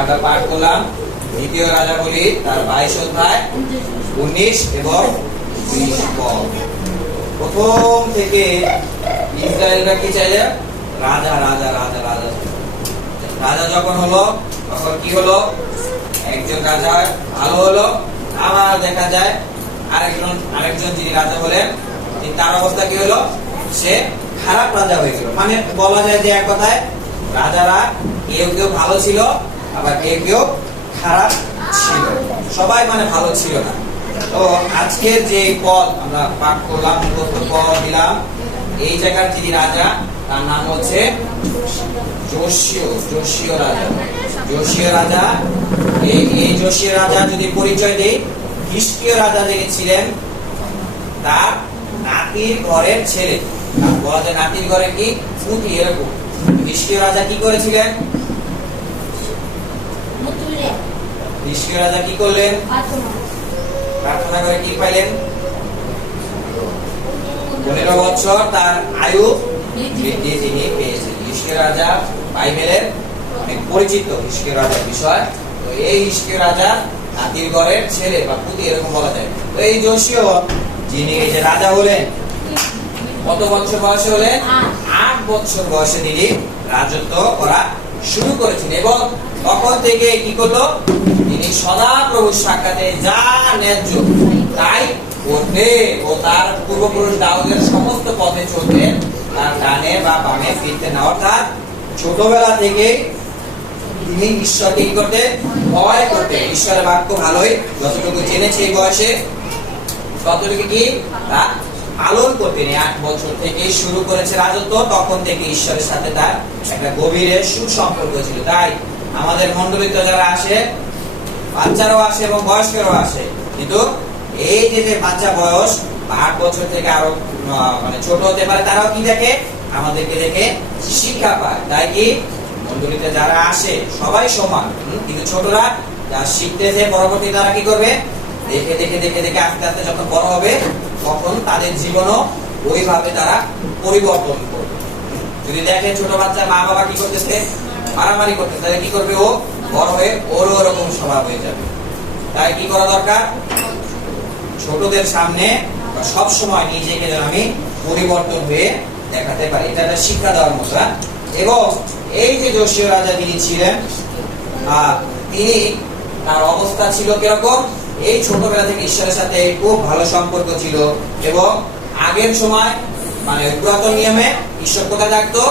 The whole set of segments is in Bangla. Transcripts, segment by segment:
আমরা পাঠ করলাম দ্বিতীয় রাজাবলী তার 22 অধ্যায় 19 এবং 20 পদ। প্রথম থেকে ইসরায়েলরা কি চাইলে রাজা রাজা রাজা রাজা রাজা যখন হলো তখন কি হলো, একজন রাজা ভালো হলো, আবার দেখা যায় আরেকজন যিনি রাজা হলেন তার অবস্থা কি হলো, সে খারাপ রাজা হয়ে গেল। মানে বলা যায় যে এক কথায় রাজারা কেউ কেউ ভালো ছিল, আবার কেউ কেউ খারাপ ছিল, সবাই মানে ভালো ছিল না। তো আজকের যে পদ আমরা পাঠ করলাম, পদ দিলাম, এই জায়গার যিনি রাজা তার নাম হচ্ছে যোশীয় রাজা। যোশীয় রাজা, এই যোশীয় রাজা যদি পরিচয় দেই, হিজকিয়া রাজা যিনি ছিলেন তার নাতির ঘরের ছেলে। বলা যায় নাতির ঘরে কি পুঁতি এরকম। হিজকিয়া রাজা কি করেছিলেন, হিজকিয়া রাজা কি করলেন, প্রার্থনা করে কি পাইলেন, 15 বছর তার আয়ু বৃদ্ধি তিনি পেয়েছেন। হিজকিয়া রাজা বাইবেলের অনেক পরিচিত হিজকিয়া রাজার বিষয়। তো এই হিজকিয়া রাজা নাতির ঘরের ছেলে বা পুঁতি এরকম বলা যায়। তো এই যোশীয় যিনি এই যে রাজা হলেন, কত বছর বয়সে হলেন, 8 বছর বয়সে তিনি রাজত্ব করা শুরু করেছেন। এবং তখন থেকে কি করলো, তিনি সদাপ্রভুর সাক্ষাতে যা ন্যায্য তাই করতেন ও তার পূর্বপুরুষ দাউদের সমস্ত পথে চলতেন, তার ডানে বা বামে ফিরতেন না। অর্থাৎ ছোটবেলা থেকে তিনি ঈশ্বরকে কি করতেন, ভয় করতেন। ঈশ্বরের বাক্য ভালোই যতটুকু জেনেছে এই বয়সে ততটুকু কি তা পালন করতেন। 8 বছর থেকে শুরু করেছে রাজত্ব, তখন থেকে ঈশ্বরের সাথে তার একটা গভীর সুসম্পর্ক ছিল। তাই আমাদের মণ্ডলীতে যারা আসে, বাচ্চারাও আসে এবং বয়স্করাও আসে, কিন্তু এই যে বাচ্চা বয়স 8 বছর থেকে আরো মানে ছোট হতে পারে, তারাও কি দেখে, আমাদেরকে দেখে শিক্ষা পায়। তাই কি মণ্ডলীতে যারা আসে সবাই সমান, কিন্তু ছোটরা যা শিখতেছে পরবর্তী তারা কি করবে, দেখে দেখে দেখে দেখে আস্তে আস্তে যখন বড় হবে তখন তাদের জীবনও ওইভাবে তারা পরিবর্তন করবে। যদি দেখে ছোট বাচ্চা মা বাবা কি করতেছে, মারামারি করতেছে, তাহলে কি করবে, ও বড় হয়ে ওরও ওরকম স্বভাব হয়ে যাবে। তাই কি করা দরকার, ছোটদের সামনে সব সময় নিজেকে যেন আমি পরিবর্তন হয়ে দেখাতে পারি, এটা একটা শিক্ষা দেওয়ার মতো। এবং এই যে যোশীয় রাজা যিনি ছিলেন, তিনি তার অবস্থা ছিল কিরকম, এই ছোটবেলা থেকে ঈশ্বরের সাথে খুব ভালো সম্পর্ক ছিল। এবং আগের সময় মানে পুরাতন নিয়মে ঈশ্বর কোথায় থাকতো,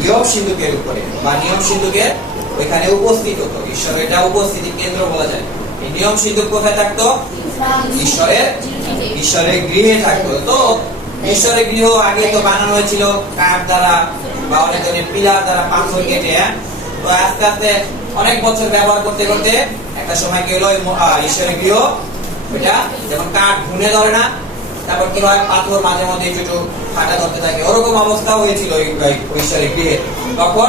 নিয়ম সিন্ধুকের উপরে বা নিয়ম সিন্ধুকের ওইখানে উপস্থিত হতো ঈশ্বর, এটা উপস্থিতি কেন্দ্র বলা যায়। এই নিয়ম সিন্ধুক কোথায় থাকতো, ঈশ্বরের গৃহে থাকতো। তো ঈশ্বরের গৃহ আগে তো বানানো হয়েছিল কাঠ দ্বারা বা অনেক ধরনের পিলার দ্বারা, পাথর কেটে। তো আস্তে আস্তে অনেক বছর ব্যবহার করতে করতে একটা সময় কি হলো, ঈশ্বরের গৃহ ওইটা যেমন কাঠ ঘুনে ধরে না, তারপর কি হয় পাথর মাঝে মধ্যে একটু ফাটা ধরতে থাকে, ওরকম অবস্থা হয়েছিল ঈশ্বরের গৃহে। তখন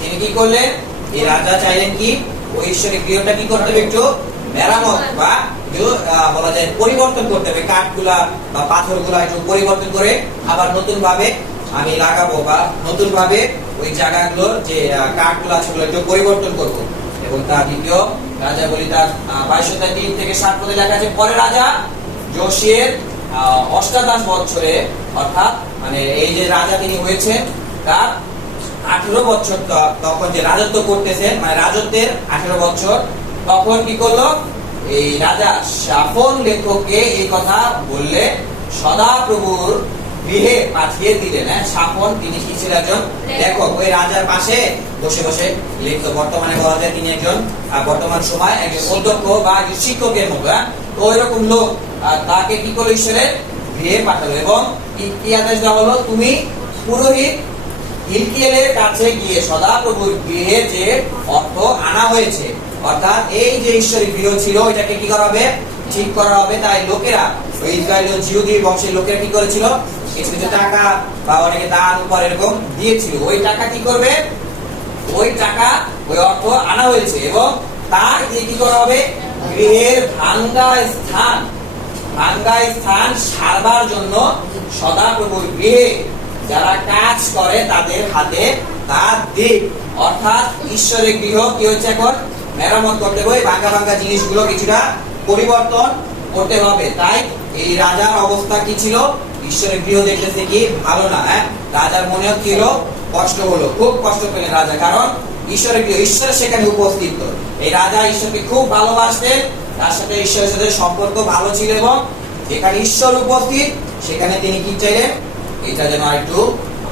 তিনি কি করলেন, এই রাজা চাইলেন কি ওই ঈশ্বরের গৃহটা কি করতে হবে, একটু মেরামত বা বলা যায় পরিবর্তন করতে হবে, কাঠগুলা বা পাথরগুলা একটু পরিবর্তন করে আবার নতুন ভাবে আমি লাগাবো বা নতুন ভাবে ওই জায়গাগুলোর যে কাঠগুলা সেগুলো একটু পরিবর্তন করবো। এবং তার দ্বিতীয় রাজাবলী তার 22 অধ্যায় 3 থেকে 7 পদে লেখা আছে, পরে রাজা যোশীয়ের 88 বছরে, অর্থাৎ মানে এই যে রাজা তিনি হয়েছেন তার 18 বছর, তখন যে রাজত্ব করতেছেন মানে রাজত্বের 18 বছর, তখন কি করলো, এই রাজা শাফন লেখককে এই কথা বললে সদাপ্রভুর গৃহে পাঠিয়ে দিলেন। শাফন তিনি কি ছিলেন, একজন লেখক, ওই রাজার পাশে বসে বসে লিখতো। বর্তমানে বলা যায় তিনি একজন বর্তমান সময় একজন অধ্যক্ষ বা শিক্ষকের মতো। তো ওইরকম লোক তাকে কি করলো, ঈশ্বরের গৃহে পাঠালো। এবং কি আদেশ দেওয়া হলো, তুমি পুরোহিত হিলকিয়েলের কাছে গিয়ে সদাপ্রভুর গৃহে যে অর্থ আনা হয়েছে, অর্থাৎ এই যে ঈশ্বরের গৃহ ছিল এটাকে কি করা হবে, ঠিক করা হবে। তাই লোকেরা ওই ইসরায়েলীয় জিহুদি বংশের লোকেরা কি করেছিল, কিছু কিছু টাকা বা অনেকে দান উপহার এরকম দিয়েছিল। ওই টাকা কি করবে, ওই টাকা ওই অর্থ আনা হয়েছে এবং তার কি করা হবে, গৃহের ভাঙ্গা স্থান সারবার জন্য সদাপ্রভুর গৃহে যারা কাজ করে তাদের হাতে তার দিক, অর্থাৎ ঈশ্বরের গৃহ কি হচ্ছে এখন মেরামত করতে হবে, ভাঙা ভাঙা জিনিসগুলো কিছুটা পরিবর্তন করতে হবে। তাই এই রাজার অবস্থা কি ছিল, ঈশ্বরের গৃহ দেখতেছে কি ভালো না, রাজার মনে ছিল কষ্ট হলো, খুব কষ্ট পেলেন রাজা, কারণ ঈশ্বরের গৃহ, ঈশ্বর সেখানে উপস্থিত। এই রাজা ঈশ্বরকে খুব ভালোবাসতেন, তার সাথে ঈশ্বরের সাথে সম্পর্ক ভালো ছিল, এবং যেখানে ঈশ্বর উপস্থিত সেখানে তিনি কি চাইলেন, এটা যেন একটু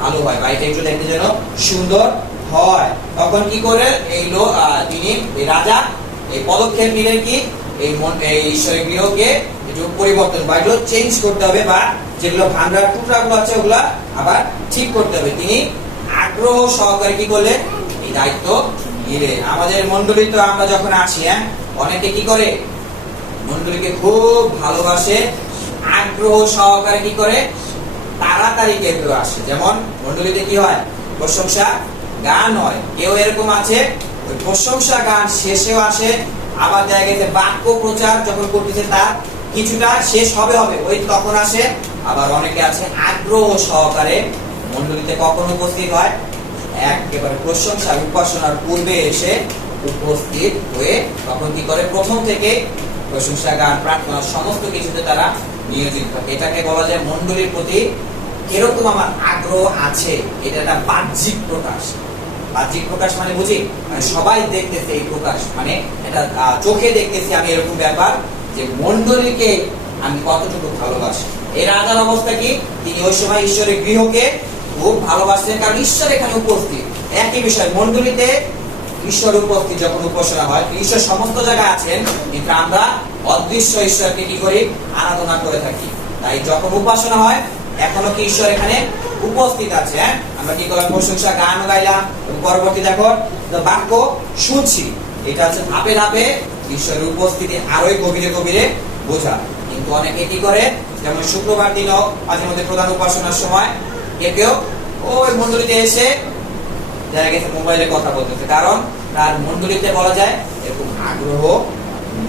ভালো হয়, বাড়িটা একটু দেখতে যেন সুন্দর হয়। তখন কি করে এই লোক তিনি এই রাজা এই পদক্ষেপ নিলেন কি এই ঈশ্বরের গৃহকে একটু পরিবর্তন বা এগুলো চেঞ্জ করতে হবে, বা যেগুলো ভাঙা টুকরাগুলো আছে ওগুলা আবার ঠিক করতে হবে। তিনি আগ্রহ সহকারে কি করলেন এই দায়িত্ব নিলেন। আমাদের মণ্ডলী তো আমরা যখন আসি, অনেকে কি করে মণ্ডলীকে খুব ভালোবাসে, আগ্রহ সহকারে কি করে তাড়াতাড়ি কেউ আসে। যেমন মণ্ডলীতে কি হয়, প্রশংসা গান হয়, কেউ এরকম আছে ওই প্রশংসা গান শেষেও আসে, আবার দেখা গেছে বাক্য প্রচার যখন করতেছে তার কিছুটা শেষ হবে ওই তখন আসে। আবার অনেকে আছে আগ্রহ সহকারে মণ্ডলীতে কখন উপস্থিত হয়, একেবারে প্রশংসা উপাসনার পূর্বে এসে উপস্থিত হয়ে তখন কি করে প্রথম থেকে প্রশংসা গান প্রার্থনা সমস্ত কিছুতে তারা নিয়োজিত থাকে। এটাকে বলা যায় মণ্ডলীর প্রতি এরকম আমার আগ্রহ আছে, এটা একটা বাহ্যিক প্রকাশ। বাহ্যিক প্রকাশ মানে বুঝি, মানে সবাই দেখতেছে এই প্রকাশ, মানে এটা চোখে দেখতেছি আমি এরকম ব্যাপার, যে মণ্ডলীকে আমি কতটুকু ভালোবাসি। এই রাজার অবস্থা কি, তিনি ওই সময় ঈশ্বরের গৃহকে খুব ভালোবাসতেন, কারণ ঈশ্বর এখানে উপস্থিত। একই বিষয়, মণ্ডলীতে ঈশ্বর উপস্থিত যখন উপাসনা হয়, ঈশ্বর সমস্ত জায়গায় আছেন, কিন্তু আমরা অদৃশ্য ঈশ্বরকে কি করি, আরাধনা করে থাকি। তাই যখন উপাসনা হয় এখনো কি ঈশ্বর এখানে উপস্থিত আছে। আমরা কি করলাম, প্রশংসা গান গাইলাম, পরবর্তী দেখো বাক্য শুনছি। এটা হচ্ছে ধাপে ধাপে ঈশ্বরের উপস্থিতি আরোই গভীরে গভীরে বোঝা। কিন্তু অনেকে কি করে, যেমন শুক্রবার দিনও মাঝে মধ্যে প্রধান উপাসনার সময় কেউ ওই মণ্ডলীতে এসে দেখা গেছে মোবাইলে কথা বলতেছে, কারণ তার মণ্ডলীতে বলা যায় এরকম আগ্রহ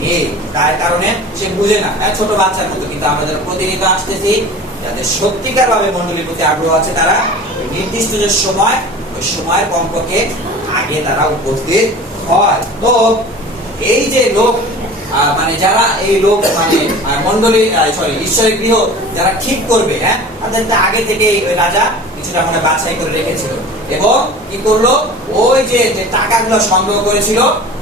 নেই, তার কারণে সে বুঝে না, ছোট বাচ্চার মতো। কিন্তু আমরা যারা প্রতিনিয়ত আসতেছি, যাদের সত্যিকার ভাবে মণ্ডলীর প্রতি আগ্রহ আছে, তারা নির্দিষ্ট যে সময় ওই সময়ের কমপক্ষে আগে তারা উপস্থিত হয়। তো এই যে লোক মানে যারা এই লোক মানে মণ্ডলী ঈশ্বরের গৃহ যারা ঠিক করবে, তাদের আগে থেকে রাজা কিছুটা মানে বাছাই করে রেখেছিল, এবং কি করলো, ওই যে টাকাগুলো সংগ্রহ করেছিল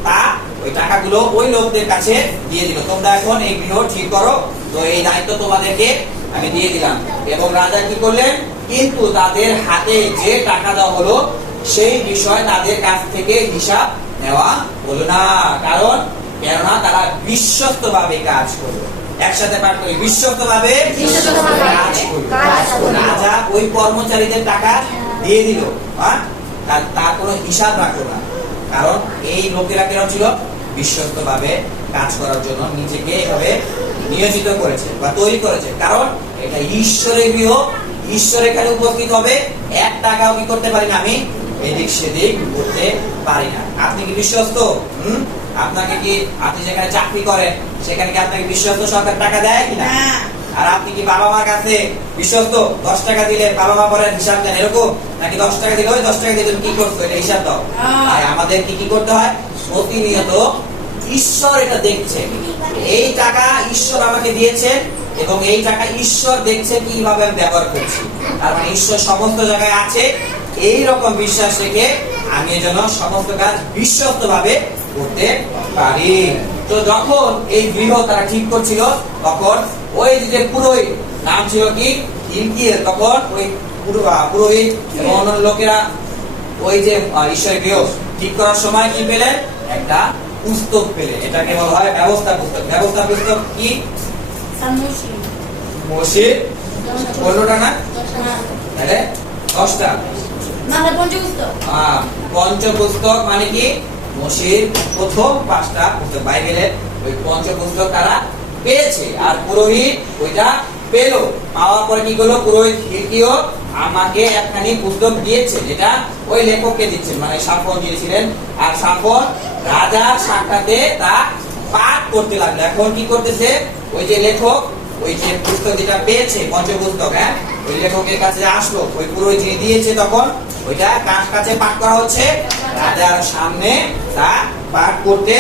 তা ওই টাকাগুলো ওই লোকদের কাছে দিয়ে দিল, তোমরা এখন এই গৃহ ঠিক করো, তো এই দায়িত্ব তোমাদেরকে আমি দিয়ে দিলাম। এবং রাজা কি করলেন, কিন্তু তাদের হাতে যে টাকা দেওয়া হলো সেই বিষয় তাদের কাছ থেকে হিসাব নেওয়া হলো না, কারণ কেননা তারা বিশ্বস্ত ভাবে কাজ করলো। একসাথে পাঠ করি, বিশ্বস্ত ভাবে কাজ করলো। রাজা ওই কর্মচারীদের টাকা দিয়ে দিল, তার কোনো হিসাব রাখলো না, কারণ এই লোকেরা কেন ছিল, বিশ্বস্ত ভাবে কাজ করার জন্য নিজেকে এভাবে নিয়োজিত করেছে বা তৈরি করেছে। কারণ এটা ঈশ্বরের গৃহ, ঈশ্বর এখানে উপস্থিত হবে, এক টাকাও কি করতে পারি না আমি এদিক সেদিক করতে পারি না। আপনি কি বিশ্বস্ত? আপনাকে কি, আপনি যেখানে চাকরি করেন সেখানে কি আপনাকে বিশ্বস্ত সরকার টাকা দেয় কিনা? আর আপনি কি বাবা মার কাছে বিশ্বস্ত? 10 টাকা দিলে বাবা মা বলেন হিসাব দেন এরকম, নাকি 10 টাকা দিলে ওই 10 টাকা দিয়ে তুমি কি করছো এটা হিসাব দাও? আর আমাদের কি করতে হয়, প্রতিনিয়ত ঈশ্বর এটা দেখছে, এই টাকা ঈশ্বর আমাকে দিয়েছেন এবং এই টাকা ঈশ্বর দেখছে কিভাবে আমি ব্যবহার করছি, তার মানে ঈশ্বর সমস্ত জায়গায় আছে, এই রকম বিশ্বাস রেখে আমি যেন সমস্ত কাজ বিশ্বস্ত ভাবে করতে পারি। তো যখন এই গৃহ তারা ঠিক করছিল, তখন ওই যে পুরোহিত নাম ছিল কি হিলকিয়েল, তখন ওই পুরোহিত এবং অন্যান্য লোকেরা ওই যে ঈশ্বরের গৃহ ঠিক করার সময় কি পেলেন, একটা পুস্তক পেলেন, এটাকে বলা হয় ব্যবস্থা পুস্তক। ব্যবস্থা পুস্তক কি, মসির 15টা না, তাহলে 10টা পঞ্চপুস্তক, মানে কি মসির প্রথম 5টা পুস্তক, বাইবেলের ওই পঞ্চপুস্তক তারা পেয়েছে। আর পুরোহিত ওইটা পেল, পাওয়ার পরে কি করলো, পুরোহিত হিলকিয় আমাকে একখানি পুস্তক দিয়েছে, যেটা ওই লেখককে দিচ্ছেন, মানে শাফন দিয়েছিলেন। আর শাফন রাজার সাক্ষাতে তা পাঠ করতে লাগলো। এখন কি করতেছে, ওই যে লেখক ওই যে পুস্তক যেটা পেয়েছে পঞ্চপুস্তক, ওই লেখকের কাছে আসলো, ওই পুরোহিত যিনি দিয়েছে তখন ওইটা কার কাছে পাঠ করা হচ্ছে? রাজার সামনে তা পাঠ করতে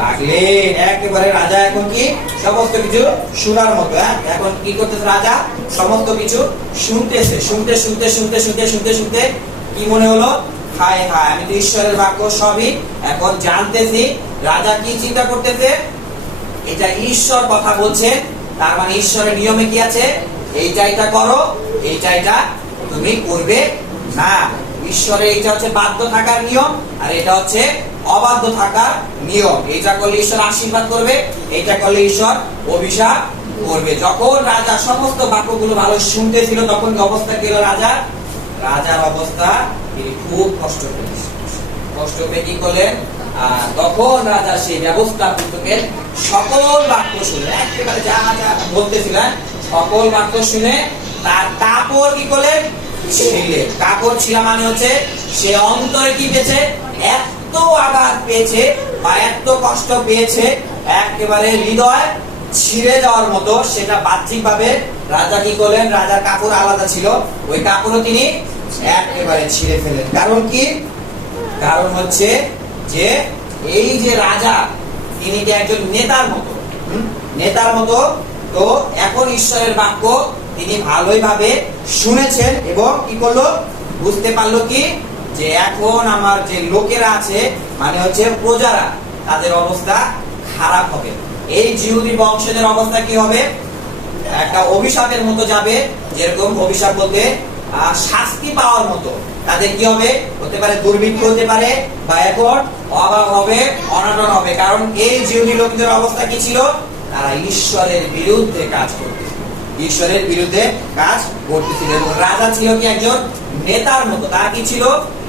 লাগলেন। একেবারে রাজা এখন কি সমস্ত কিছু শোনার মতো, এখন কি করতেছে রাজা? সমস্ত কিছু শুনতেছে। শুনতে শুনতে শুনতে শুনতে শুনতে শুনতে কি মনে হলো? হায় হায়, আমি তো ঈশ্বরের বাক্য সবই এখন জানতেছি। রাজা কি চিন্তা করতেছে? এটা ঈশ্বর কথা বলছে, তার মানে ঈশ্বরের নিয়মে কি আছে? এইটা এটা করো, এইটা এটা তুমি করবে না। ঈশ্বরের এইটা হচ্ছে বাধ্য থাকার নিয়ম, আর এটা হচ্ছে অবাধ্য থাকার নিয়ম। এইটা করলে ঈশ্বর আশীর্বাদ করবে, এইটা করলে ঈশ্বর অভিশাপ করবে। যখন রাজা সমস্ত বাক্যগুলো ভালো শুনতেছিল, তখন কি অবস্থা কি হলো রাজা? রাজার অবস্থা তিনি খুব কষ্ট পেয়েছেন। কষ্ট পেয়ে কি করলেন? তখন রাজা সেই ব্যবস্থা পুস্তকের সকল বাক্য শুনে, একেবারে যা যা বলতেছিলেন সকল বাক্য শুনে তার কাপড় কি করলেন? ছিঁড়লেন। কাপড় ছিঁড়া মানে হচ্ছে সে অন্তরে কি পেয়েছে? এত আঘাত পেয়েছে বা এত কষ্ট পেয়েছে, একেবারে হৃদয় ছিঁড়ে যাওয়ার মতো। সেটা বাহ্যিক ভাবে রাজা কি করলেন? রাজার কাপড় আলাদা ছিল, ওই কাপড়ও তিনি একেবারে ছিঁড়ে ফেলেন। কারণ কি? কারণ হচ্ছে যে এই যে রাজা, তিনি যে একজন নেতার মতো, নেতার মতো, তো এখন ঈশ্বরের বাক্য তিনি ভালোই ভাবে শুনেছেন এবং কি করলো? বুঝতে পারলো কি যে এখন আমার যে লোকেরা আছে, মানে হচ্ছে প্রজারা, তাদের অবস্থা খারাপ হবে। এই জিহুদি বংশদের অবস্থা কি হবে? একটা অভিশাপের মতো যাবে। যেরকম অভিশাপ বলতে শাস্তি পাওয়ার মতো। তাদের কি হবে? হতে পারে দুর্ভিক্ষ হতে পারে, বা এখন অভাব হবে, অনটন হবে। কারণ এই জিহুদি লোকদের অবস্থা কি ছিল? তারা ঈশ্বরের বিরুদ্ধে কাজ করতেছিল, ঈশ্বরের বিরুদ্ধে কাজ করতেছিল। এবং রাজা ছিল কি একজন নেতার মতো, তার কি ছিল?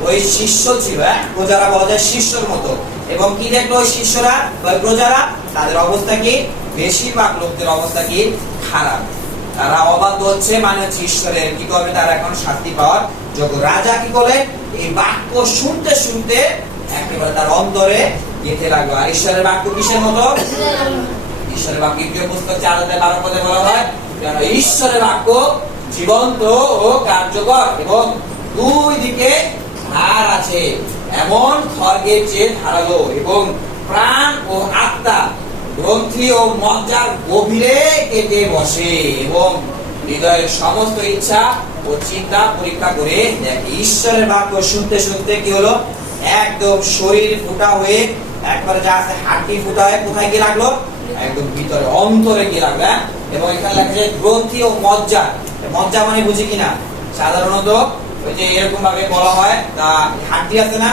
ওই শিষ্য ছিল, প্রজারা বলা যায় শিষ্যর মতো। এবং কি দেখলো ওই শিষ্যরা বা প্রজারা? তাদের অবস্থা কি? বেশিরভাগ লোকদের অবস্থা কি? খারাপ। তারা অবাধ্য হচ্ছে, মানে হচ্ছে ঈশ্বরের কি করবে? তারা এখন শাস্তি পাওয়ার যোগ্য। রাজা কি করে? এই বাক্য শুনতে শুনতে একেবারে তার অন্তরে গেঁথে লাগলো। আর ঈশ্বরের বাক্য কিসের মতো? ঈশ্বরের বাক্য ইব্রিয় পুস্তক 4:12 বলা হয়, ঈশ্বরের বাক্য জীবন্ত ও কার্যকর এবং দুই দিকে ধার আছে, এমন খড়গের চেয়ে ধারালো, এবং প্রাণ ও আত্মা, গ্রন্থি ও মজ্জার গভীরে কেটে বসে, এবং হৃদয়ের সমস্ত ইচ্ছা ও চিন্তা পরীক্ষা করে দেখে। ঈশ্বরের বাক্য শুনতে শুনতে কি হলো? একদম শরীর ফুটা হয়ে, একবারে যা আছে হাড়টি ফুটা হয়ে কোথায় গিয়ে লাগলো? একদম ভিতরে অন্তরে গিয়ে লাগলো। এবং এখানে লেখা যায় গ্রন্থি ও মজ্জা। মজ্জা মানে বুঝি কিনা? সাধারণত ওই যে এরকম ভাবে বলা হয়, তা হাড্ডি আছে না,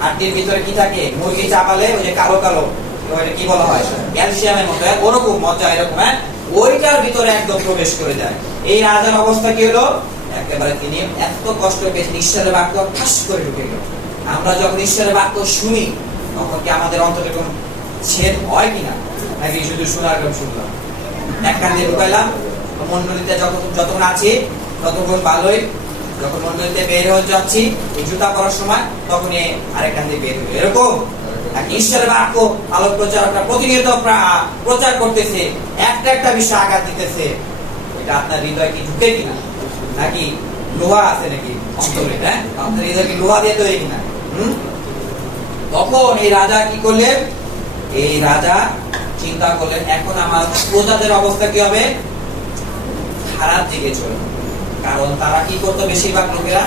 হাড্ডির ভিতরে কি থাকে? মুরগি চাপালে ওই যে কালো কালো, কি বলা হয়? ক্যালসিয়ামের মতো, ওরকম মজ্জা এরকম, ওইটার ভিতরে একদম প্রবেশ করে যায়। এই রাজার অবস্থা কি হলো? একেবারে তিনি এত কষ্ট পেয়েছেন, ঈশ্বরের বাক্য ঠাস করে ঢুকে গেল। আমরা যখন ঈশ্বরের বাক্য শুনি, তখন কি আমাদের অন্তরে এরকম ছেদ হয় কিনা? নাকি শুধু শোনার এরকম শুনলাম, এক কান দিয়ে ঢুকাইলাম, মন্ডলীতে যতক্ষণ আছি ততক্ষণ ভালোই, যখন মন্ডলীতে বের হয়ে যাচ্ছি এই জুতা পরার সময়, তখন আরেক কান দিয়ে বের হলো, এরকম? ঈশ্বরের বাক্য আলোক প্রচারকরা প্রতিনিয়ত প্রচার করতেছে, একটা একটা বিষয় আঘাত দিতেছে, এটা আপনার হৃদয় কি ঢুকে কিনা? নাকি লোহা আছে নাকি অন্তরে? আপনার হৃদয় কি লোহা দিয়ে তৈরি কিনা? তখন এই রাজা কি করলেন? এই রাজা চিন্তা করলেন, এখন আমার প্রজাদের অবস্থা কি হবে? খারাপ দিকে চলবে। কারণ তারা কি করতো? বেশিরভাগ লোকেরা,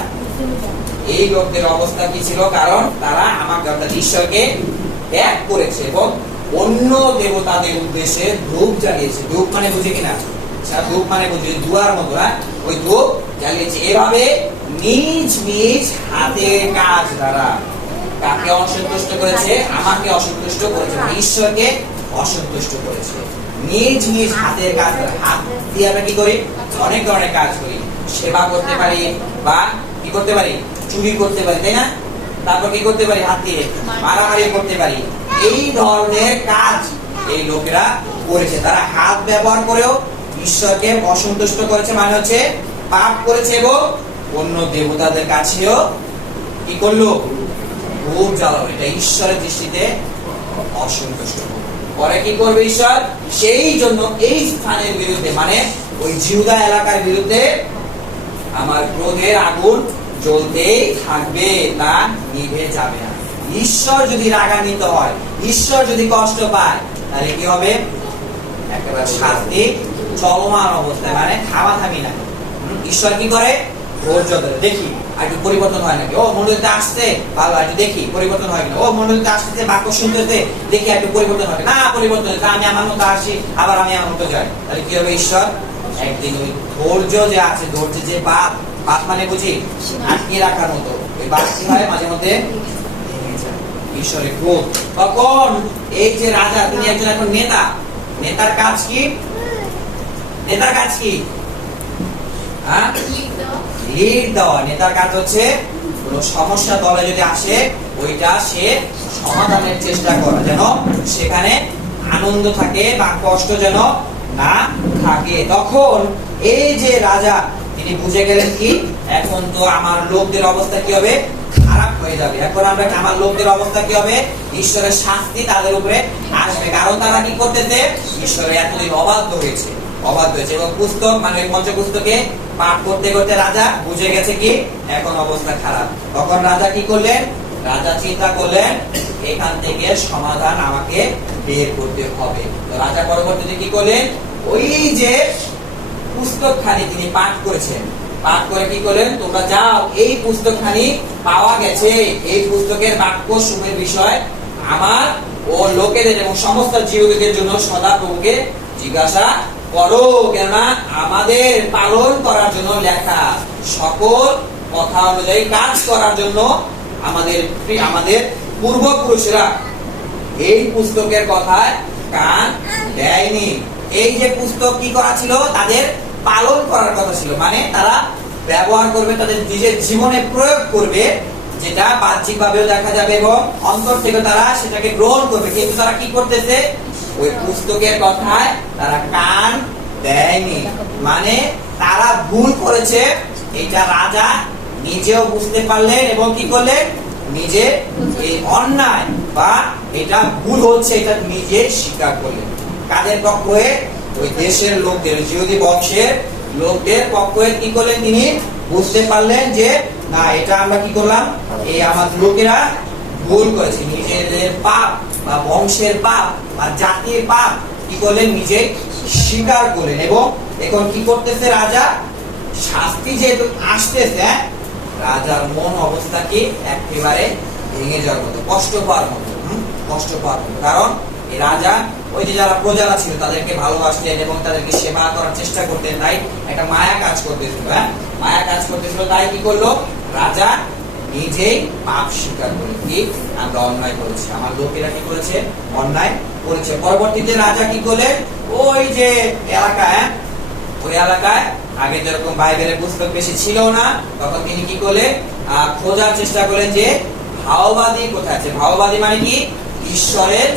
এই লোকদের অবস্থা কি ছিল? কারণ তারা আমাকে অর্থাৎ ঈশ্বরকে ত্যাগ করেছে এবং অন্য দেবতাদের উদ্দেশ্যে ধূপ জ্বালিয়েছে। ধূপ মানে বুঝি কিনা? ধূপ মানে বুঝি ধোঁয়ার মতো, ওই ধূপ জ্বালিয়েছে। এভাবে নিজ নিজ হাতের কাজ দ্বারা কাকে অসন্তুষ্ট করেছে? আমাকে অসন্তুষ্ট করেছে, ঈশ্বরকে অসন্তুষ্ট করেছে। নিজ নিজ হাতের কাজ দ্বারা, হাত দিয়ে আমরা কি করি? অনেক ধরনের কাজ করি। সেবা করতে পারি, বা কি করতে পারি? চুরি করতে পারি, তাই না? তারপর কি করতে পারি? হাত দিয়ে মারামারি করতে পারি। এই ধরনের কাজ এই লোকেরা করেছে। তারা হাত ব্যবহার করেও ঈশ্বরকে অসন্তুষ্ট করেছে, মানে হচ্ছে পাপ করেছে, এবং অন্য দেবতাদের কাছেও কি করলো? ধূপ জ্বালালো। এটা ঈশ্বরের দৃষ্টিতে অসন্তুষ্ট। পরে কি করবে ঈশ্বর? সেই জন্য এই স্থানের বিরুদ্ধে, মানে ওই জিহুদা এলাকার বিরুদ্ধে আমার ক্রোধের আগুন জ্বলতেই থাকবে, তা নিভে যাবে না। ঈশ্বর যদি রাগান্বিত হয়, ঈশ্বর যদি কষ্ট পায়, তাহলে কি হবে? একেবারে শাস্তি চলমান অবস্থায়, মানে থামাথামি না। ঈশ্বর কি করে? ধৈর্য ধরে। দেখি আর একটু পরিবর্তন হয় নাকি। ও মন্ডলীতে আসছে, ভালো, একটু দেখি পরিবর্তন হয় কিনা। ও মন্ডলীতে আসতেছে, বাক্য শুনতেছে, দেখি একটু পরিবর্তন হয় না, পরিবর্তন হচ্ছে, আমি আমার মতো আসি, আবার আমি আমার মতো যাই। তাহলে কি হবে? ঈশ্বর একদিন ওই ধৈর্য যে আছে, ধৈর্য যে বাঁধ, বাঁধ মানে বুঝি আটকে রাখার মতো, ওই বাঁধ কি হয় মাঝে মধ্যে ভেঙে যায়। ঈশ্বরের ক্রোধ তখন, এই যে রাজা, তিনি একজন এখন নেতা, নেতার কাজ কি? নেতার কাজ কি? হ্যাঁ, লিড দেওয়া। নেতার কাজ হচ্ছে কোনো সমস্যা দলে যদি আসে, ওইটা সে সমাধানের চেষ্টা করা, যেন সেখানে আনন্দ থাকে বা কষ্ট যেন না থাকে। তখন এই যে রাজা, তিনি বুঝে গেলেন কি, এখন তো আমার লোকদের অবস্থা কি হবে? খারাপ হয়ে যাবে। এখন আমরা, আমার লোকদের অবস্থা কি হবে? ঈশ্বরের শাস্তি তাদের উপরে আসবে, কারণ তারা কি করতেছে? ঈশ্বরের এতদিন অবাধ্য হয়েছে, অবাধ্য হয়েছে। এবং পুস্তক মানে পঞ্চপুস্তকে পাঠ করতে করতে রাজা বুঝে গেছে কি এখন অবস্থা খারাপ। তখন রাজা কি করলেন? রাজা চিন্তা করলেন, এখান থেকে সমাধান আমাকে বের করতে হবে। তো রাজা পরবর্তীতে কি করলেন? ওই যে পুস্তকখানি তিনি পাঠ করেছেন, পাঠ করে কি করলেন? তোমরা যাও, এই পুস্তকখানি পাওয়া গেছে, এই পুস্তকের বাক্য সমূহের বিষয় আমার ও লোকেদের এবং সমস্ত জীবদের জন্য সদা প্রভুকে জিজ্ঞাসা করো, কেননা আমাদের পালন করার জন্য লেখা, সকল কথা অনুযায়ী কাজ করার জন্য আমাদের পূর্বপুরুষরা এই পুস্তকের কথায় কান দেয়নি। এই যে পুস্তক কি করা ছিল? তাদের পালন করার কথা ছিল, মানে তারা ব্যবহার করবে, তাদের নিজের জীবনে প্রয়োগ করবে, যেটা বাহ্যিক ভাবেও দেখা যাবে এবং অন্তর থেকে তারা সেটাকে গ্রহণ করবে। কিন্তু তারা কি করতেছে? ওই পুস্তকের কথায় তারা কান দেয়নি, মানে তারা ভুল করেছে। এটা রাজা নিজেও বুঝতে পারলেন এবং কি করলেন? নিজে এই অন্যায় বা এটা ভুল হচ্ছে, এটা নিজে স্বীকার করলেন। কাদের পক্ষে? ওই দেশের লোকদের, জিহুদি বংশের লোকদের পক্ষে কি করলেন? তিনি বুঝতে পারলেন যে না, এটা আমরা কি করলাম, এই আমার লোকেরা ভুল করেছে, নিজেদের পাপ বা বংশের পাপ বা জাতির পাপ কি করলেন? নিজে স্বীকার করলেন। এবং এখন কি করতেছে রাজা? শাস্তি যেহেতু আসতেছে, রাজার মন অবস্থা কি একেবারে ভেঙে যাওয়ার মতো, কষ্ট পাওয়ার মতো, কষ্ট পাওয়ার মতো। কারণ এই রাজা ওই যে যারা প্রজারা ছিল তাদেরকে ভালোবাসতেন এবং তাদেরকে সেবা করার চেষ্টা করতেন, তাই একটা মায়া কাজ করতেছিল। মায়া কাজ করতেছিল, তাই কি করলো? রাজা নিজেই পাপ স্বীকার করে, কি আমরা অন্যায় করেছি, আমার লোকেরা কি করেছে? অন্যায় করেছে। পরবর্তীতে রাজা কি করলেন? ওই যে এলাকায়, ওই এলাকায় আগে যেরকম বাইবেলের পুস্তক বেশি ছিল না, তখন তিনি কি করলেন? খোঁজার চেষ্টা করলেন যে ভাওবাদী কোথায় আছে। ভাওবাদী মানে কি? ঈশ্বরের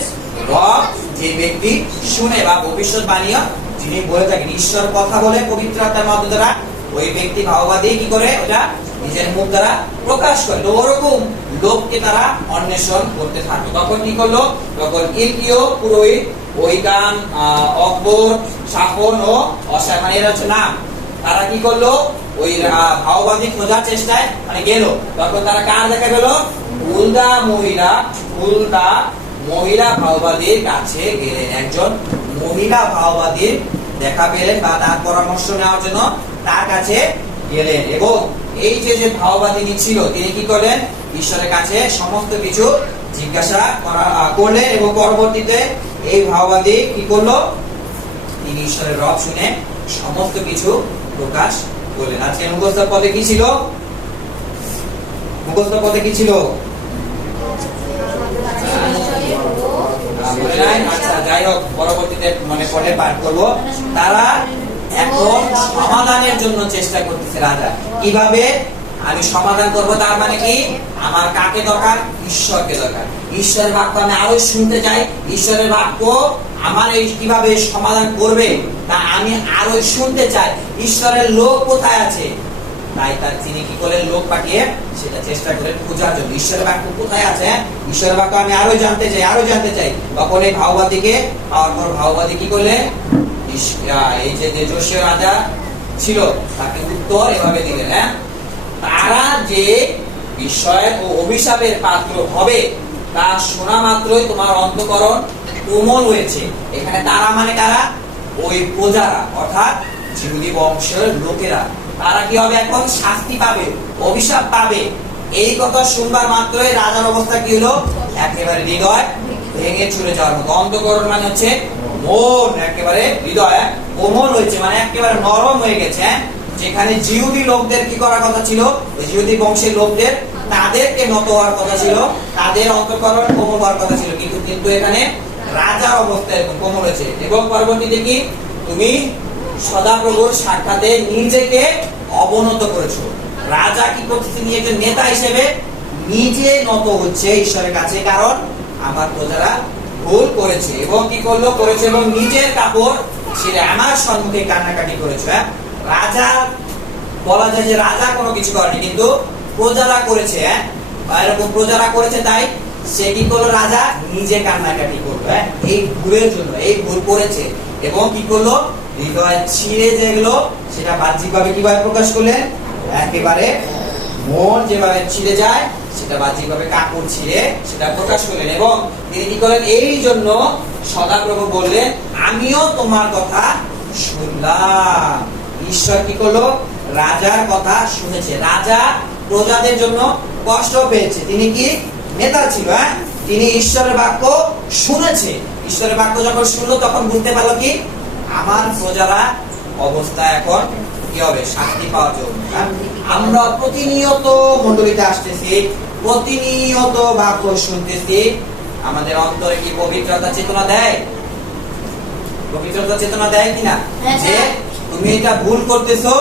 রব যে ব্যক্তি শুনে বা ভবিষ্যৎবাণীও যিনি বলে থাকেন, ঈশ্বর কথা বলে পবিত্র আত্মার মধ্য দ্বারা, ওই ব্যক্তি ভাওবাদী কি করে? ওটা নিজের মুখ দ্বারা প্রকাশ করে। তো ওরকম লোককে তারা অন্বেষণ করতে থাকলো। তখন কি করলো? তখন ইলকিও পুরোহিত, ওইকান, অকবর, শাফন ও অসায়, মানে এরা হচ্ছে নাম, তারা কি করলো? ওই ভাওবাদী খোঁজার চেষ্টায় মানে গেল। তখন তারা কার দেখা গেল? হুলদা মহিলা ভাওবাদীর কাছে গেলেন। একজন মহিলা ভাওবাদীর দেখা পেলেন বা তার পরামর্শ নেওয়ার জন্য তার কাছে গেলেন। এবং এই যে ভাওবাদী ছিল, তিনি কি করলেন? ঈশ্বরের কাছে সমস্ত কিছু জিজ্ঞাসা করলেন এবং পরবর্তীতে এই ভাওবাদী কি করলো? তিনি ঈশ্বরের রব শুনে সমস্ত কিছু প্রকাশ করলেন। আজকে মুখস্থ পদে কি ছিল? মুখস্থ পদে কি ছিল? আচ্ছা, যাই হোক, পরবর্তীতে মনে পড়ে পাঠ করবো। তারা এখন সমাধানের জন্য চেষ্টা করতেছে। রাজা কিভাবে আমি সমাধান করব? তার মানে কি? আমার কাকে দরকার? ঈশ্বরকে দরকার। ঈশ্বরের বাক্য আমি আরো শুনতে চাই। ঈশ্বরের বাক্য আমার এই কিভাবে সমাধান করবে তা আমি আরো শুনতে চাই। ঈশ্বরের লোক কোথায় আছে? তাই তিনি কি করলেন? লোক পাঠিয়ে সেটা চেষ্টা করেন খোঁজার জন্য। ঈশ্বরের বাক্য কোথায় আছে? ঈশ্বরের বাক্য আমি আরো জানতে চাই, আরো জানতে চাই। তখন এই ভাওবাদীকে পাওয়ার পর ভাওবাদী কি করলেন? এই যে যোশীয় রাজা ছিল তাকে উত্তর এভাবে দিলেন, তারা যে বিষয় ও অভিশাপের পাত্র হবে তা শোনা মাত্রই তোমার অন্তঃকরণ কোমল হয়েছে। এখানে তারা মানে কারা? ওই প্রজারা, অর্থাৎ জিহুদি বংশের লোকেরা। তারা কি হবে? এখন শাস্তি পাবে, অভিশাপ পাবে। এই কথা শুনবার মাত্রই রাজার অবস্থা কি হলো? একেবারে হৃদয় ভেঙে চলে যাওয়ার মতো। অন্তঃকরণ মানে হচ্ছে মন, একেবারে হৃদয় কোমল হয়েছে, মানে একেবারে নরম হয়ে গেছে। যেখানে জিহুদি লোকদের কি করার কথা ছিল, ওই জিহুদি বংশের লোকদের তাদেরকে নত হওয়ার কথা ছিল, তাদের অন্তঃকরণ কোমল হওয়ার কথা ছিল, কিন্তু এখানে রাজার অবস্থা এরকম কোমল হয়েছে। এবং পরবর্তীতে কি? তুমি সদাপ্রভুর সাক্ষাতে নিজেকে অবনত করেছো। রাজা কি করতেছে? নিজেকে নেতা হিসেবে নিজে নত হচ্ছে ঈশ্বরের কাছে, কারণ আমার প্রজারা ভুল করেছে। এবং কি করলো? করেছে এবং নিজের কাপড় ছিঁড়ে আমার সম্মুখে কান্নাকাটি করেছে। রাজা, বলা যায় যে রাজা কোনো কিছু করেনি, কিন্তু প্রজারা করেছে। এরকম প্রজারা করেছে, তাই সে কি করলো? রাজা নিজে কান্নাকাটি করলো এই ভুলের জন্য। এই ভুল করেছে এবং কি করলো? হৃদয় ছিঁড়ে যেগুলো সেটা বাহ্যিকভাবে কিভাবে প্রকাশ করলেন? একেবারে মন যেভাবে ছিঁড়ে যায় সেটা বাহ্যিকভাবে কাপড় ছিঁড়ে সেটা প্রকাশ করলেন। এবং তিনি কি করলেন? এই জন্য সদাপ্রভু বললেন, আমিও তোমার কথা শুনলাম। ঈশ্বর কি করলো? রাজার কথা শুনেছে। রাজা প্রজাদের জন্য কষ্ট পেয়েছে। তিনি কি নেতা ছিল? তিনি ঈশ্বরের বাক্য শুনেছে। ঈশ্বরের বাক্য যখন শুনলো তখন বুঝতে পারলো কি আমার প্রজারা অবস্থা এখন কি হবে? শাস্তি পাওয়ার জন্য। আমরা প্রতিনিয়ত মণ্ডলীতে আসতেছি, প্রতিনিয়ত বাক্য শুনতেছি, আমাদের অন্তরে কি পবিত্রতা চেতনা দেয়? পবিত্রতা চেতনা দেয় কিনা যে তুমি এটা ভুল করতেছো,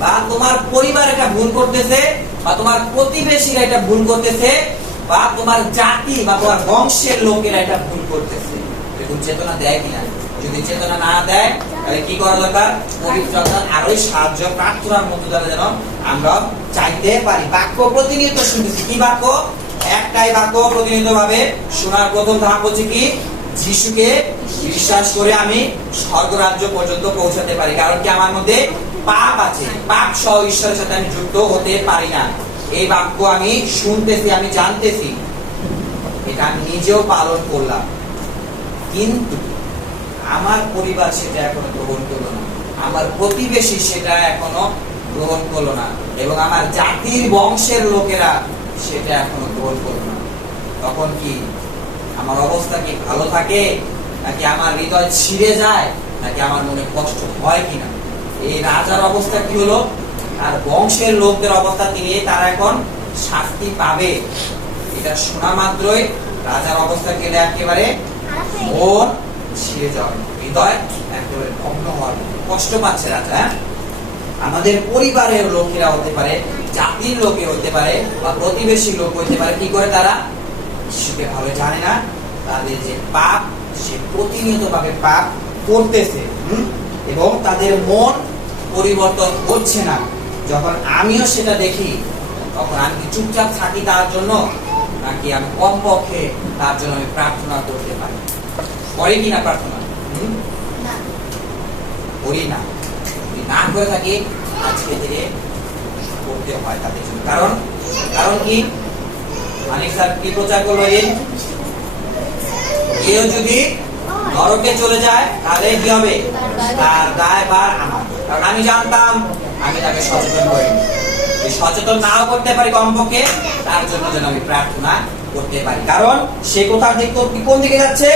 বা তোমার পরিবার এটা ভুল করতেছে, বা তোমার প্রতিবেশীরা এটা ভুল করতেছে, বা তোমার জাতি বা তোমার বংশের লোকেরা এটা ভুল করতেছে? এরকম চেতনা দেয় কিনা? যদি চেতনা না দেয় তাহলে কি করা দরকার? পবিত্রতা আরোই সাহায্য প্রার্থনার মতো দ্বারা যেন আমরা চাইতে পারি। বাক্য প্রতিনিয়ত শুনতেছি। কি বাক্য? একটাই বাক্য প্রতিনিয়ত ভাবে শোনার প্রথম ধাপ হচ্ছে কি? যিশুকে বিশ্বাস করে আমি স্বর্গরাজ্য পর্যন্ত পৌঁছাতে পারি। কারণ কি? আমার মধ্যে পাপ আছে, পাপ সহ ঈশ্বরের সাথে আমি যুক্ত হতে পারি না। এই বাক্য আমি শুনতেছি, আমি জানতেছি, এটা আমি নিজেও পালন করলাম, কিন্তু আমার পরিবার সেটা এখনো গ্রহণ করলো না, আমার প্রতিবেশী সেটা এখনো গ্রহণ করলো না, এবং আমার জাতির বংশের লোকেরা সেটা এখনো গ্রহণ করলো না। তখন কি আমার অবস্থা কি ভালো থাকে, নাকি আমার হৃদয় ছিঁড়ে যায়, নাকি আমার মনে কষ্ট হয় কিনা? এই রাজার অবস্থা কি হলো? আর বংশের লোকদের অবস্থা তারা এখন শাস্তি পাবে। এটা শোনা মাত্রই রাজার অবস্থা গেলে একেবারে মন ছিঁড়ে যাওয়ার, হৃদয় একেবারে ভগ্ন হওয়ার, কষ্ট পাচ্ছে রাজা। আমাদের পরিবারের লোকেরা হতে পারে, জাতির লোকে হতে পারে, বা প্রতিবেশী লোক হতে পারে। কি করে? তারা শিখে ভাবে জানে না তাদের যে পাপ, সে প্রতিনিয়ত ভাবে পাপ করতেছে, এবং তাদের মন পরিবর্তন হচ্ছে না। যখন আমিও সেটা দেখি তখন আমি কি চুপচাপ থাকি তার জন্য, নাকি আমি কমপক্ষে তার জন্য আমি প্রার্থনা করতে পারি? করি কিনা প্রার্থনা? করি না। যদি না করে থাকি আজকে থেকে করতে হয় তাদের জন্য। কারণ কি? মানিক স্যার কি প্রচার করলো? কেউ যদি নরকে চলে যায় তাহলে কি হবে? তার দায়ভার আমার। কারণ আমি জানতাম, আমি তাকে সচেতন করিনি। সচেতন নাও করতে পারি, কমপক্ষে তার জন্য যেন আমি প্রার্থনা করতে পারি। কারণ সে কোথার দিকে, কোন দিকে যাচ্ছে?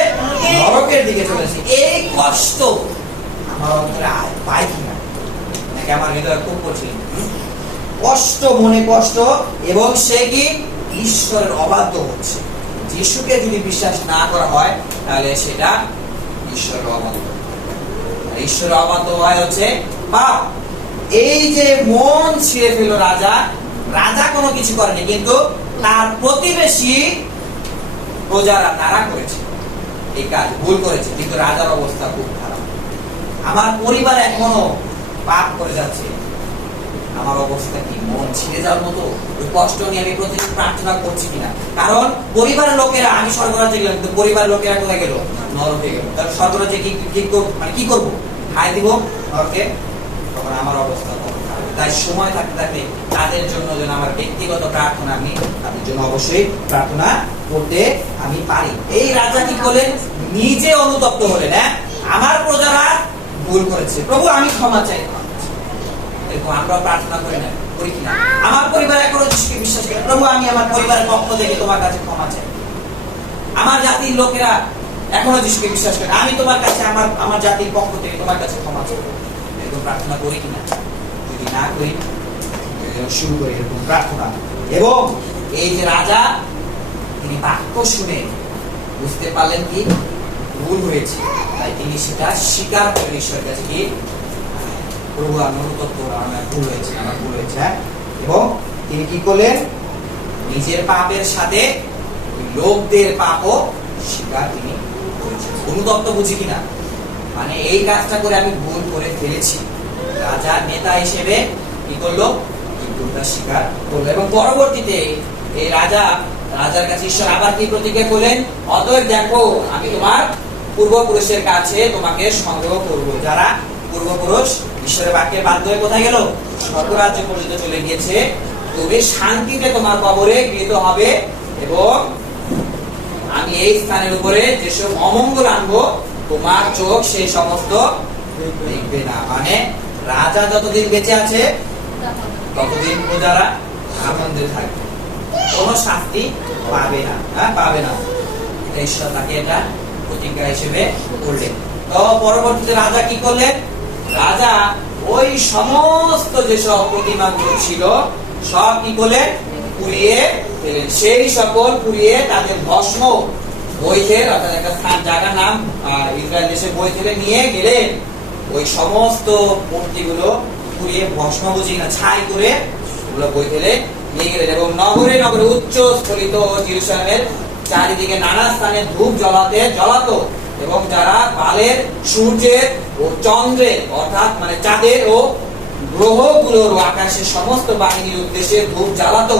নরকের দিকে চলেছে। এই কষ্ট আমার অন্তরে পাই কিনা, নাকি আমার হৃদয় খুব কঠিন কষ্ট, মনে কষ্ট, এবং সে কি ঈশ্বরের অবাধ্য হচ্ছে। যিশুকে যদি বিশ্বাস না করা হয় তাহলে সেটা ঈশ্বরের অবাধ্য। ঈশ্বরের অবাধ্য হয় হচ্ছে পাপ। এই যে মন ছিঁড়ে ফেলল রাজা কোনো কিছু করেনি, কিন্তু তার প্রতিবেশী প্রজারা তারা করেছে এই কাজ, ভুল করেছে, কিন্তু রাজার অবস্থা খুব খারাপ। আমার পরিবার এখনো পাপ করে যাচ্ছে, আমার অবস্থা কি? মন ছিঁড়ে যাওয়ার মতো। ওই কষ্ট নিয়ে আমি প্রতিদিন প্রার্থনা করছি কিনা? কারণ পরিবারের লোকেরা, আমি স্বর্গরাজ্যে গেলাম, কিন্তু পরিবারের লোকেরা কোথায় গেল? নরকে গেল। তাহলে স্বর্গরাজ্যে কি করবো? মানে কি করবো? হাই দিব নরকে? তখন আমার অবস্থা কত খারাপ। তাই সময় থাকতে থাকতে তাদের জন্য যেন আমার ব্যক্তিগত প্রার্থনা, আমি তাদের জন্য অবশ্যই প্রার্থনা করতে আমি পারি। এই রাজা কি করলেন? নিজে অনুতপ্ত হলেন, হ্যাঁ আমার প্রজারা ভুল করেছে, প্রভু আমি ক্ষমা চাই। এরকম আমরা প্রার্থনা করি না, করি কিনা? আমার পরিবার এখনো যিশুকে বিশ্বাস করে, প্রভু আমি আমার পরিবারের পক্ষ থেকে তোমার কাছে ক্ষমা চাই। আমার জাতির লোকেরা এখনো যিশুকে বিশ্বাস করে, আমি তোমার কাছে আমার জাতির পক্ষ থেকে তোমার কাছে ক্ষমা চাই। এরকম প্রার্থনা করি কিনা? যদি না করি, শুরু করি এরকম প্রার্থনা। এবং এই যে রাজা, তিনি বাক্য শুনে বুঝতে পারলেন কি ভুল হয়েছে, তাই তিনি সেটা স্বীকার করেন ঈশ্বরের কাছে কি, প্রভু আমি অনুতপ্ত, আমার ভুল হয়েছে, আমার ভুল হয়েছে। এবং তিনি কি করলেন? নিজের পাপের সাথে লোকদের পাপও স্বীকার তিনি করেছেন। অনুতপ্ত বুঝি কিনা? মানে এই কাজটা করে আমি ভুল করে ফেলেছি। রাজা নেতা হিসেবে কি করলো? ভুলটা স্বীকার করলো। এবং পরবর্তীতে এই রাজার কাছে ঈশ্বর আবার কি প্রতিজ্ঞা করলেন? অতএব দেখো আমি তোমার পূর্বপুরুষের কাছে তোমাকে সংগ্রহ করব। যারা পূর্বপুরুষ ঈশ্বরের বাক্যে বাধ্য হয়ে কোথায় গেল? স্বর্গরাজ্য পর্যন্ত চলে গিয়েছে। তুমি শান্তিতে তোমার কবরে গৃহীত হবে এবং আমি এই স্থানের উপরে যেসব অমঙ্গল আনবো তোমার চোখ সেই সমস্ত দেখবে না। মানে রাজা যতদিন বেঁচে আছে ততদিন প্রজারা আনন্দে থাকবে, কোনো শাস্তি পাবে না, পাবে না। ঈশ্বর তাকে এটা প্রতিজ্ঞা হিসেবে করলেন। তো পরবর্তীতে রাজা কি করলেন? রাজা ওই সমস্ত যেসব প্রতিমাগুলো ছিল সব কি করলেন? পুড়িয়ে ফেলেন। সেই সকল পুড়িয়ে তাদের ভস্ম বৈথেল, অর্থাৎ একটা স্থান জায়গার নাম ইসরায়েল দেশে বৈথেলে নিয়ে গেলেন। ওই সমস্ত মূর্তিগুলো পুড়িয়ে ভস্ম বুঝি না ছাই করে ওগুলো বৈথেলে নিয়ে গেলেন। এবং নগরে নগরে উচ্চ স্ফলিত জেরুজালেমের চারিদিকে নানা স্থানে ধূপ জ্বলাতো এবং যারা বালের, সূর্যের ও চন্দ্রের অর্থাৎ মানে চাঁদের ও গ্রহগুলোর আকাশের সমস্ত বাহিনীর উদ্দেশ্যে ধূপ জ্বালাতো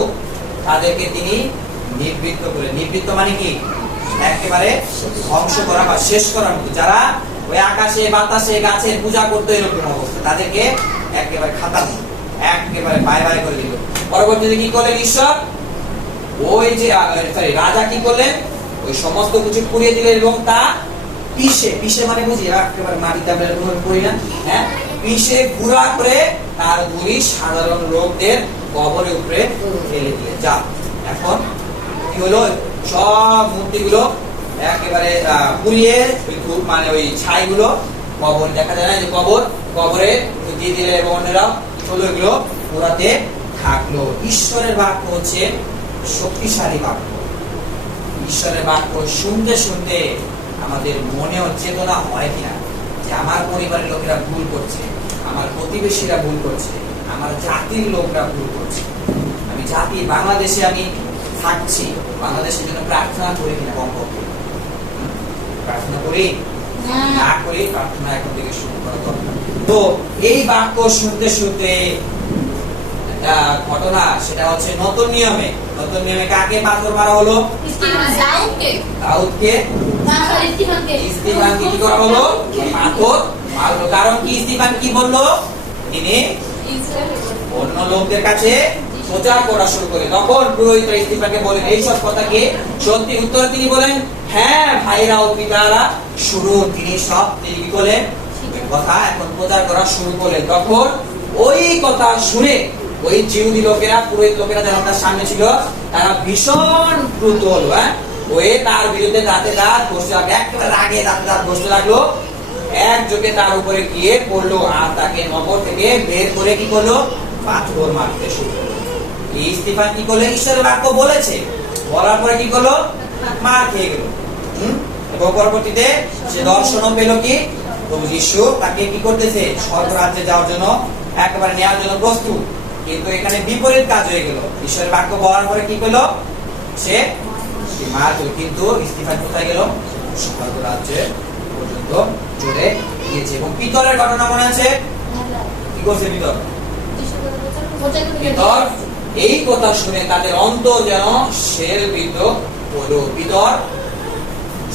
তাদেরকে তিনি নিবৃত্ত করলেন। নিবৃত্ত মানে কি? একেবারে ধ্বংস করা বা শেষ করার মতো। যারা ওই আকাশে বাতাসে গাছের পূজা করতো এরকম অবস্থা, তাদেরকে একেবারে খাতাম, একেবারে বাই বাই করে দিল। পরবর্তীতে কি করলেন ঈশ্বর? ওই যে রাজা কি করলেন? ওই সমস্ত কিছু পুড়িয়ে দিলেন এবং তা পিষে মানে বুঝি একেবারে মাটিতে আমরা করি না, হ্যাঁ পিষে গুঁড়া করে তার গুলি সাধারণ লোকদের কবরের উপরে ফেলে দিয়ে যা। এখন কি হলো? সব মূর্তিগুলো একেবারে পুড়িয়ে মানে ওই ছাইগুলো কবর দেখা যায় না যে কবরে দিয়ে দিলে এবং অন্যরা চলো এগুলো পোড়াতে থাকলো। ঈশ্বরের বাক্য হচ্ছে শক্তিশালী বাক্য। ঈশ্বরের বাক্য শুনতে শুনতে আমাদের মনেও চেতনা হয় কিনা যে আমার পরিবারের লোকেরা ভুল করছে, আমার প্রতিবেশীরা ভুল করছে, আমার জাতির লোকরা ভুল করছে। আমি জাতি বাংলাদেশে আমি থাকছি, বাংলাদেশের জন্য প্রার্থনা করি কিনা? কমপক্ষে প্রার্থনা করি না করি? প্রার্থনা এখন থেকে শুরু করা দরকার। তো এই বাক্য শুনতে শুনতে ঘটনা সেটা হচ্ছে নতুন নিয়মে কাকে পাথর মারা হলো? দাউদকে। স্তিফানকে কি করা হলো? পাথর মারলো। কারণ কি? স্তিফান কি বললো? তিনি অন্য লোকদের কাছে প্রচার করা শুরু করে। তখন পুরোহিতরা স্তিফানকে বলেন এইসব কথা কি সত্যি? উত্তরে তিনি বলেন হ্যাঁ ভাইরা ও পিতারা শুনুন। তিনি কি করলেন? কথা এখন প্রচার করা শুরু করলেন। তখন ওই কথা শুনে ওই জিহুদি লোকেরা, পুরোহিত লোকেরা যারা তার সামনে ছিল তারা ভীষণ ক্রুদ্ধ হলো। ওই তার বিরুদ্ধে দাঁতে দাঁত বসতে লাগলো, একেবারে রাগে দাঁতে দাঁত বসতে লাগলো। একযোগে তার উপরে গিয়ে পড়লো আর তাকে নগর থেকে বের করে কি করলো? পাথর মারতে শুরু করলো। স্তিফান কি করলেন? ঈশ্বরের বাক্য বলেছে, বলার পরে কি করলো? মার খেয়ে গেল। এবং পরবর্তীতে সে দর্শনও পেল কি প্রভু যীশু তাকে কি করতেছে? স্বর্গরাজ্যে যাওয়ার জন্য একেবারে নেওয়ার জন্য প্রস্তুত। কিন্তু এখানে বিপরীত কাজ হয়ে গেল। ঈশ্বরের বাক্য বলার পরে কি পেল? সে মার খেল। কিন্তু স্তিফান কোথায় গেল? স্বর্গরাজ্যে পর্যন্ত চলে গিয়েছে। এবং পিতরের ঘটনা মনে আছে? কি করছে পিতর? পিতর এই কথা শুনে তাদের অন্তর যেন শেলবিদ্ধ হলো। পিতর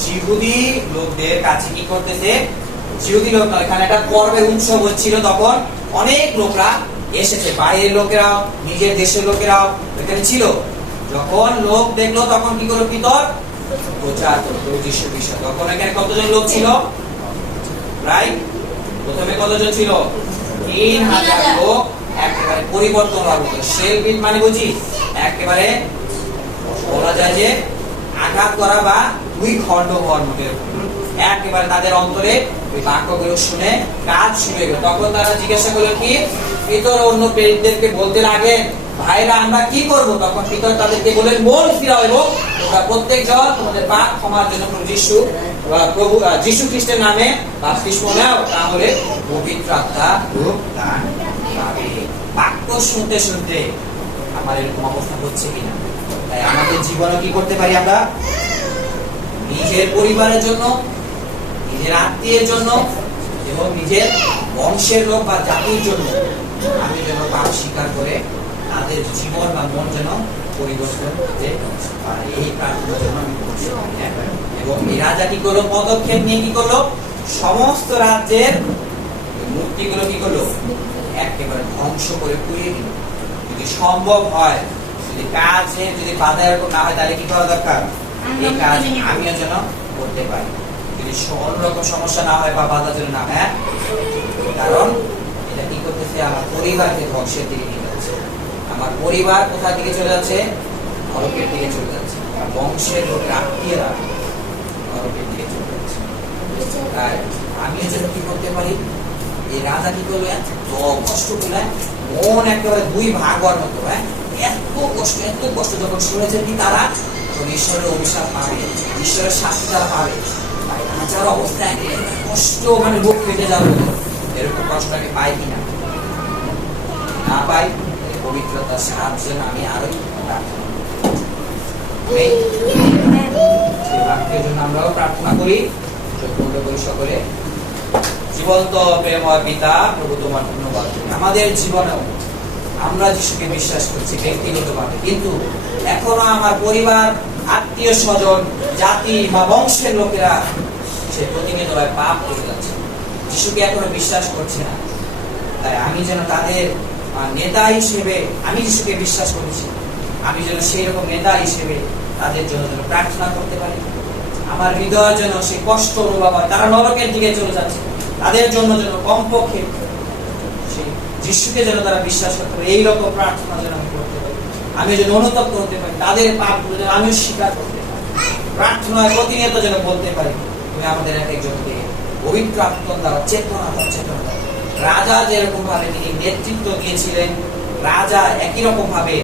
জিহুদি লোকদের কাছে কি করতেছে? জিহুদি লোক নয়, এখানে একটা পর্বের উৎসব হচ্ছিল। তখন অনেক লোকরা এসেছে, বাইরের লোকেরাও নিজের দেশের লোকেরাও এখানে ছিল। যখন লোক দেখলো তখন কি করলো, পিতর প্রচার করলো যিশু বিষয়। তখন এখানে কতজন লোক ছিল? প্রায় প্রথমে কতজন ছিল? 3000 লোক। একেবারে পরিবর্তন হবে। সেলবিট মানে বুঝি একেবারে বলা যায় যে আঘাত করা বা দুই খণ্ড হওয়ার মতো। একেবারে তাদের অন্তরে ওই বাক্যগুলো শুনে কাজ শুরু হয়ে গেল। তখন তারা জিজ্ঞাসা করলো কি, পিতর অন্য প্রেরিতদেরকে বলতে লাগেন, ভাইরা আমরা কি করব? তখন পিতর তাদেরকে বলেন, মন ফিরাও এবং তোমরা প্রত্যেকজন তোমাদের পাপ ক্ষমার জন্য প্রভু যিশু খ্রিস্টের নামে বাপ্তিস্ম নাও, তাহলে পবিত্র আত্মা রূপ দান পাবে। বাক্য শুনতে শুনতে আমার এরকম অবস্থা হচ্ছে কিনা? তাই আমাদের জীবনে কি করতে পারি আমরা? নিজের পরিবারের জন্য, নিজের আত্মীয়ের জন্য এবং নিজের বংশের লোক বা জাতির জন্য আমি যেন পাপ স্বীকার করে তাদের জীবন বা মন যেন পরিবর্তন করতে পারি, এই প্রার্থনার জন্য আমি করতে পারি। এবং এই রাজা কি করলো? পদক্ষেপ নিয়ে কি করলো? সমস্ত রাজ্যের মূর্তিগুলো কি করলো? একেবারে ধ্বংস করে পুড়িয়ে দিল। যদি সম্ভব হয়, যদি কাজে যদি বাধা এরকম না হয়, তাহলে কি করা দরকার? এই কাজ আমিও যেন করতে পারি। যদি অন্যরকম সমস্যা না হয় বা বাধা যেন না হয়, কারণ এটা কি করতেছে? আমার পরিবারকে ধ্বংসের দিকে নিয়ে যাচ্ছে। আমার পরিবার কোথা দিকে চলে যাচ্ছে? নরকের দিকে চলে যাচ্ছে। বংশের লোক, আত্মীয়রা নরকের দিকে চলে যাচ্ছে। তাই আমি যেন কি করতে পারি? এই রাজা কি করলো? এত কষ্ট করলে মন একেবারে দুই ভাগ হওয়ার মতো। এত কষ্ট যখন শুনেছেন কি তারা, তখন ঈশ্বরের অভিশাপ পাবে, ঈশ্বরের শাস্তি তারা পাবে। রাজার অবস্থা কষ্ট, মানে বুক ফেটে যাবে। এরকম কষ্ট আমি পাই কিনা? না পাই, পবিত্রতার সাহায্যে আমি আরো বাক্যের জন্য আমরাও প্রার্থনা করি। সকলে জীবন্ত প্রেমময় পিতা, প্রভু তোমার ধন্যবাদ। আমাদের জীবনেও আমরা যিশুকে বিশ্বাস করছি ব্যক্তিগতভাবে, কিন্তু এখনো আমার পরিবার, আত্মীয় স্বজন, জাতি বা বংশের লোকেরা সে প্রতিনিয়তভাবে পাপ করে যাচ্ছে, যিশুকে এখনো বিশ্বাস করছে না। তাই আমি যেন তাদের নেতা হিসেবে, আমি যিশুকে বিশ্বাস করেছি, আমি যেন সেই রকম নেতা হিসেবে তাদের জন্য যেন প্রার্থনা করতে পারি। আমার হৃদয়ের জন্য সেই কষ্ট অনুভব হয়, তারা নরকের দিকে চলে যাচ্ছে, তাদের জন্য যেন কমপক্ষে সেই যিশুকে যেন তারা বিশ্বাস করতে পারে, এইরকম প্রার্থনা যেন আমি করতে পারি। আমি যেন অনুতপ্ত হতে পারি, তাদের পাপগুলো যেন আমিও স্বীকার করতে পারি, প্রার্থনায় প্রতিনিয়ত যেন বলতে পারি, তুমি আমাদের এক একজনকে পবিত্র আত্মা দ্বারা চেতনা দাও। রাজা যেরকম ভাবে তিনি নেতৃত্ব দিয়েছিলেন, রাজা একই রকম ভাবে